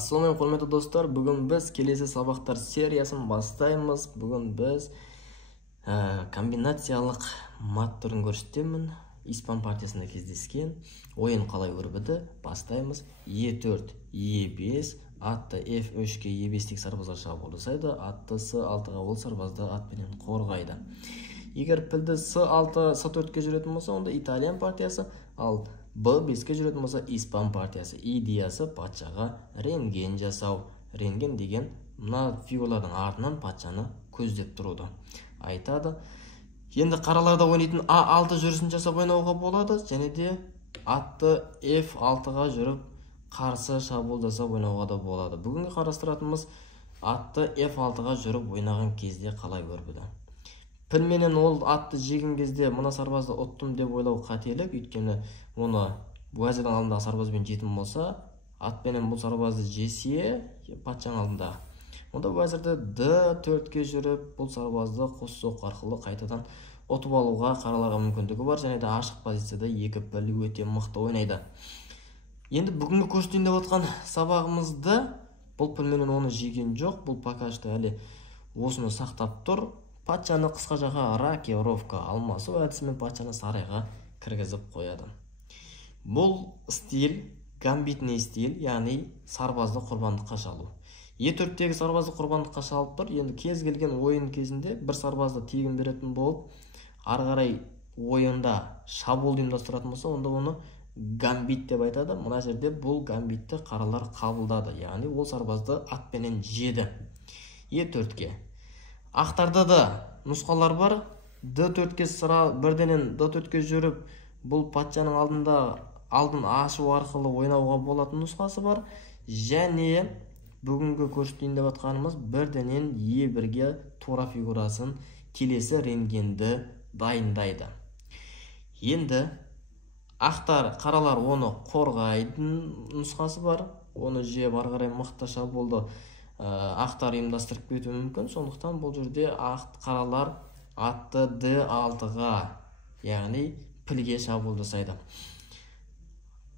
Ассаламу құрметті достар, бүгін біз келесі сабақтар сериясын бастаймыз. Бүгін біз комбинациялық мат түрін көрсетемін. Испан партиясында кездескен ойын қалай өрбіді бастаймыз. E4, E5, атты F3-ке E5-тік сарбазға шабуыл жасайды. Атты C6-ға ол сарбазды атпенен қорғайды. Егер пілді C6, C4-ке жүретін болса, онда Италиян партиясы, ал B5-ке жүретін болса Испан партиясы. Идеясы патшаға рентген жасау. Рентген деген мына фигуралардың артынан патшаны көздеп тұруды айтады. Енді қараларда ойнайтын A6 жүрісін жасап ойнауға болады, және де атты F6-ға жүріп қарсы шабуыл жасап ойнауға да болады. Бүгінгі қарастыратынымыз атты F6-ға жүріп ойнаған кезде қалай өрбіді. Пілменен ол атты жеген кезде мына сарбазды ұттым деп ойлау қателік, өйткені оны уәзірдің алдындағы сарбазбен жетім болса, атпенен бұл сарбазды жесе, патшаның алдында. Онда уәзірді D4-ке жүріп, бұл сарбазды қос соқ арқылы қайтадан ұтып алуға қараларға мүмкіндігі бар, және де ашық позицияда екі піл өте мықты ойнайды. Енді бүгінгі көрсетейін деп отқан сабағымызды бұл пілменен оны жеген жоқ, бұл пока что әлі осыны сақтап тұр. Патшаны қысқа жаққа рокировка алмасу әдісімен патшаны сарайға кіргізіп қояды. Бұл стиль гамбитный стиль, яғни сарбазды құрбандыққа шалу. E4-тегі сарбазды құрбандыққа шалып тұр. Енді кез келген ойын кезінде бір сарбазды тегін беретін болып, ары қарай ойында шабуыл ұйымдастыратын болса, онда оны гамбит деп айтады. Мына жерде бұл гамбитті қаралар қабылдады, яғни ол сарбазды атпенен жеді. E4-ке ақтарда да нұсқалар бар. D4-ке бірденен D4-ке жүріп, бұл патшаның алдын ашу арқылы ойнауға болатын нұсқасы бар. Және бүгінгі көрсетейін деп атқанымыз бірденен E1-ге тура фигурасын келесі рентгенді дайындайды. Енді қаралар оны қорғайтын нұсқасы бар. Оны жеп ары қарай мықты шабуылды ақтар ұйымдастырып кетуі мүмкін. Сондықтан бұл жерде қаралар атты D6-ға, яғни пілге шабуыл жасайды.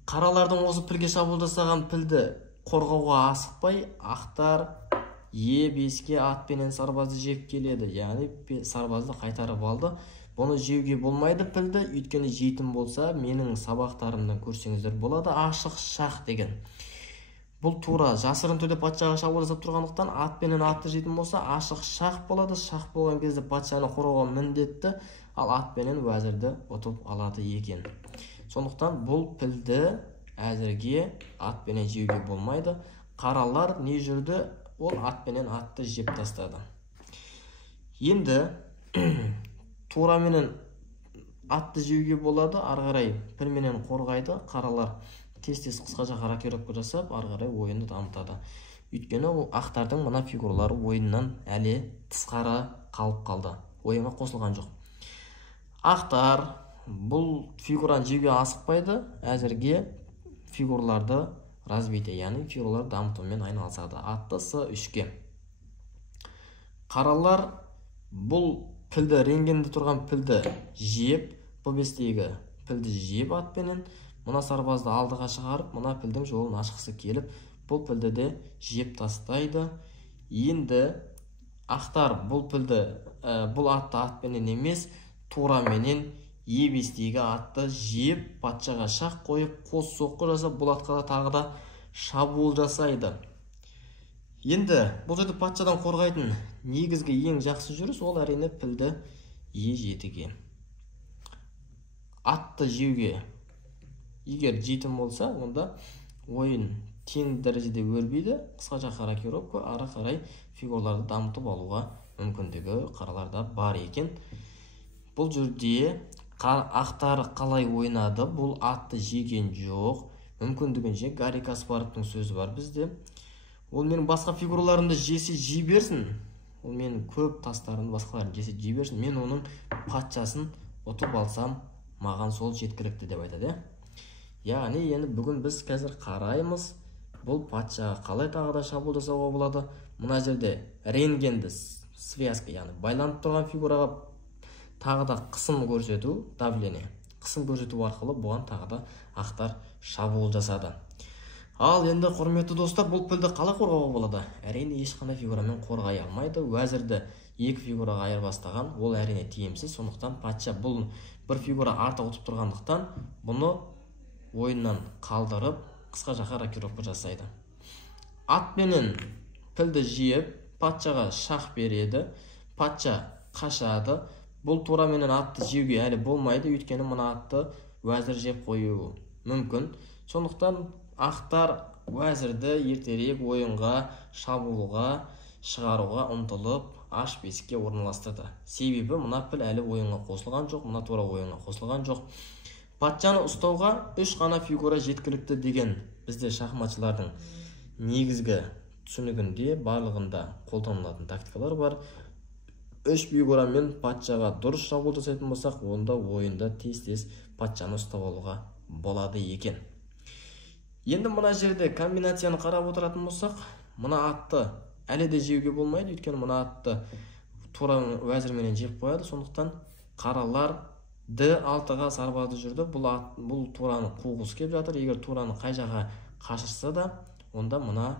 Қаралардың осы пілге шабуыл жасаған пілді қорғауға асықпай, ақтар E5-ке атпенен сарбазды жеп келеді, яғни сарбазды қайтарып алды. Бұны жеуге болмайды пілді, өйткені жетім болса, менің сабақтарымдан көрсеңіздер болады. Ашық шах деген. Бұл тура жасырын түрде патшаға шабуыл жасап тұрғандықтан, атпенен атты жетім болса, ашық шах болады. Шах болған кезде патшаны қорғауға міндетті, ал атпенен уәзірді ұтып алады екен. Сондықтан бұл пілді әзірге атпенен жеуге болмайды. Қаралар не жүрді? Ол атпенен атты жеп тастады. Енді тураменен атты жеуге болады, ары қарай пілменен қорғайды. Қаралар тез-тез қысқа жаққа рокировка жасап, ары қарай ойынды дамытады. Өйткені ақтардың мына фигуралары ойыннан әлі тысқары қалып қалды. Ойынға қосылған жоқ. Ақтар бұл фигураны жеуге асықпайды, әзірге фигураларды развитие, яғни фигураларды дамытумен айналысады. Атты C3-ке. Қаралар бұл пілді, рентгенде тұрған пілді жеп, B5-тегі пілді жеп атпенен, мына сарбазды алдыға шығарып, мына пілдің жолын ашқысы келіп, бұл пілді де жеп тастайды. Енді ақтар бұл пілді, бұл атты атпенен емес, тураменен E5-тегі атты жеп, патшаға шақ қойып, қос соққы жасап, бұл атқа да тағы да шабуыл жасайды. Енді бұл жерде патшадан қорғайтын негізгі ең жақсы жүріс, ол әрине пілді E7-ге. Атты жеуге егер жетім болса, онда ойын тең дәрежеде өрбейді. Қысқа жаққа рокировка, ары қарай фигураларды дамытып алуға мүмкіндігі қараларда бар екен. Бұл жерде ақтар қалай ойнады? Бұл атты жеген жоқ. Мүмкіндігінше Гарри Каспаровтың сөзі бар бізде. Ол менің басқа фигураларымды жесе жей берсін. Ол менің көп тастарымды басқаларын жесе жей берсін. Мен оның патшасын ұтып алсам, маған сол жеткілікті деп айтады. Яғни, енді бүгін біз қазір қараймыз, бұл патшаға қалай тағы да шабуыл жасауға болады. Мына жерде рентгенді связка, яғни байланып тұрған фигураға тағы да қысым көрсету, давление. Қысым көрсету арқылы бұған тағы да ақтар шабуыл жасады. Ал енді құрметті достар, бұл пілді қалай қорғауға болады? Әрине ешқандай фигурамен қорғай алмайды. Уәзірді екі фигураға айырбастаған, ол әрине тиімсіз. Сондықтан патша бұл бір фигура артық ұтып тұрғандықтан бұны ойыннан қалдырып қысқа жаққа рокировка жасайды. Атпенен пілді жиып патшаға шах береді. Патша қашады. Бұл тураменен атты жеуге әлі болмайды, өйткені мұна атты уәзір жеп қоюы мүмкін. Сондықтан ақтар уәзірді ертерек ойынға, шабуылға шығаруға ұмтылып h5-ке орналастырды. Себебі мұна піл әлі ойынға қосылған жоқ, мұна тура ойынға қосылған жоқ. Патшаны ұстауға 3 қана фигура жеткілікті деген бізде шахматшылардың негізгі түсінігінде барлығында қолданылатын тактикалар бар. 3 фигурамен патшаға дұрыс шабуыл жасайтын болсақ, онда ойында тез-тез патшаны ұстап алуға болады екен. Енді мына жерде комбинацияны қарап отыратын болсақ, мына атты әлі де жеуге болмайды, өйткені мына атты тура уәзірменен жеп қояды. Сондықтан қаралар d6-ға сарбазды жүрді. Бұл тураны қуғысы келіп жатыр. Егер тураны қай жаққа қашырса да, онда мына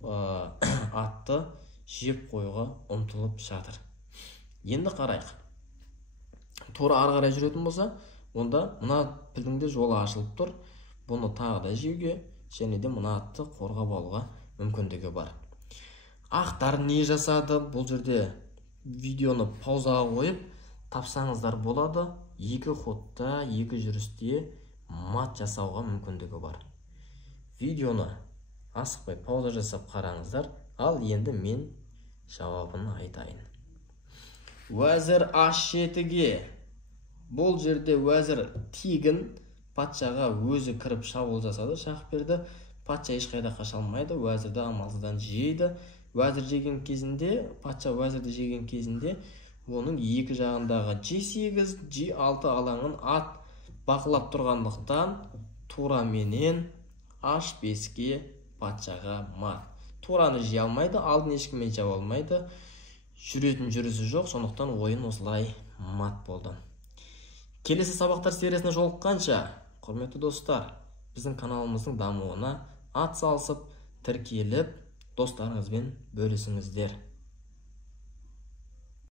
атты жеп қоюға ұмтылып жатыр. Енді қарайық. Тура ары қарай жүретін болса, онда мына пілдің де жолы ашылып тұр. Бұны тағы да жеуге және де мына атты қорғап алуға мүмкіндігі бар. Ақтар не жасады? Бұл жерде видеоны паузаға қойып тапсаңыздар болады. Екі ходта, екі жүрісте мат жасауға мүмкіндігі бар. Видеоны асықпай пауза жасап қараңыздар. Ал енді мен жауабын айтайын. Уәзір h7-ге. Бұл жерде уәзір тигін патшаға өзі кіріп шабуыл жасады, шах берді. Патша ешқайда қаша алмайды, уәзірді амалсыздан жейді. Уәзір жеген кезінде, патша уәзірді жеген кезінде, оның екі жағындағы g8, g6 алаңын ат бақылап тұрғандықтан тураменен h5-ке патшаға мат. Тураны жей алмайды, алдын ешкіммен жаба алмайды. Жүретін жүрісі жоқ, сондықтан ойын осылай мат болды. Келесі сабақтар сериясына жолыққанша, құрметті достар, біздің каналымыздың дамуына ат салысып, тіркеліп, достарыңызбен бөлісіңіздер.